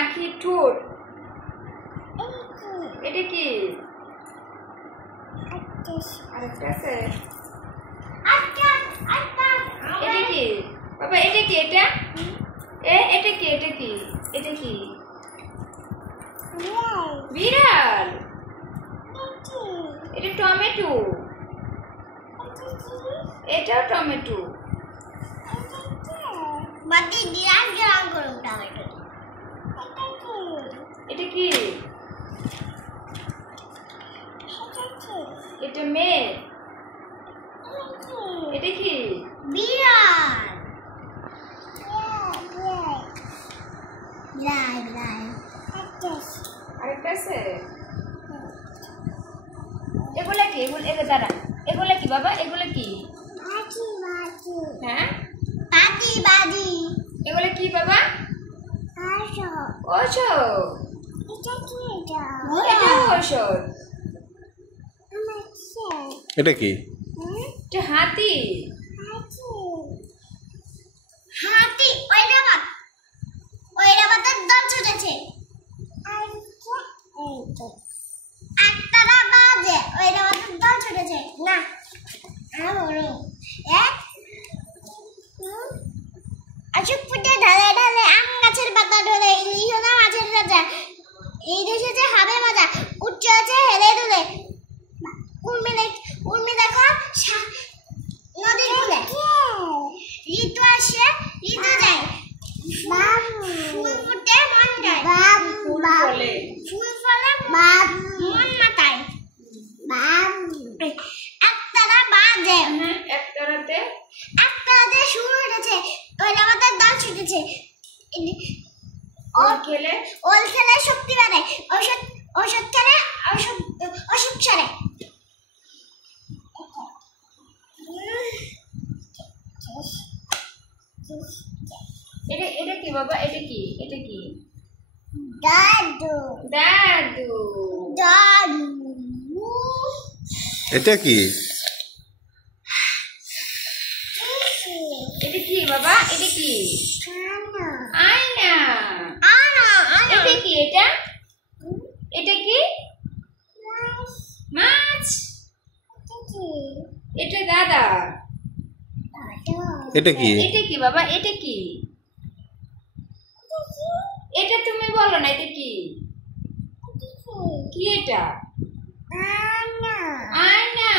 পাখির ঠোঁট। এটা কি? আরেকটা আছে। এটা কি বাবা? এটা কি? এটা এটা কি? এটা কি? এটা কি? বিড়াল। এটা টমেটো। এটাও টমেটো। এটা কি? এটা মেয়ে। এটা কি? বিড়াল। আরেকটা আছে। এগুলা কি? এগুলো দাঁড়া। এগুলা কি বাবা? এগুলো কি? হ্যাঁ, এগুলো কি বাবা? ঔষধ। এটাও ঔষধ। এটা কি? এটা হাতি। দল ছুটেছে। একটারা বাজে ঐরাবতের দল ছুটেছে না। অশোক ফুটে ঢালে ঢালে আম গাছের পাতা ঢোলে ইলিশ হলো মাছের রাজা। এই দেশে যে হবে মজা উচ্চ আছে হেলে দুলে। উর্মি দেখো নদীর কূলে। ঋতু আসে ঋতু যায় ফুল ফুটে মন যায়। ফুল ফলে মন মাতায়। একতারা বাজে একতারাতে সুর উঠেছে ঐরাবতের দল ছুটেছে। ওল খেলে শক্তি বাড়ে ঔষধ খেলে অসুখ সারে। এটা কি বাবা? এটা কি? এটা কি? দাদু। এটা কি? এটা কি বাবা? এটা কি? আয়না। এটা কি? এটা কি? মাছ। এটা দাদা। এটা কি? এটা কি বাবা? এটা কি? এটা তুমি বলো না। এটা কি? কি এটা? আয়না।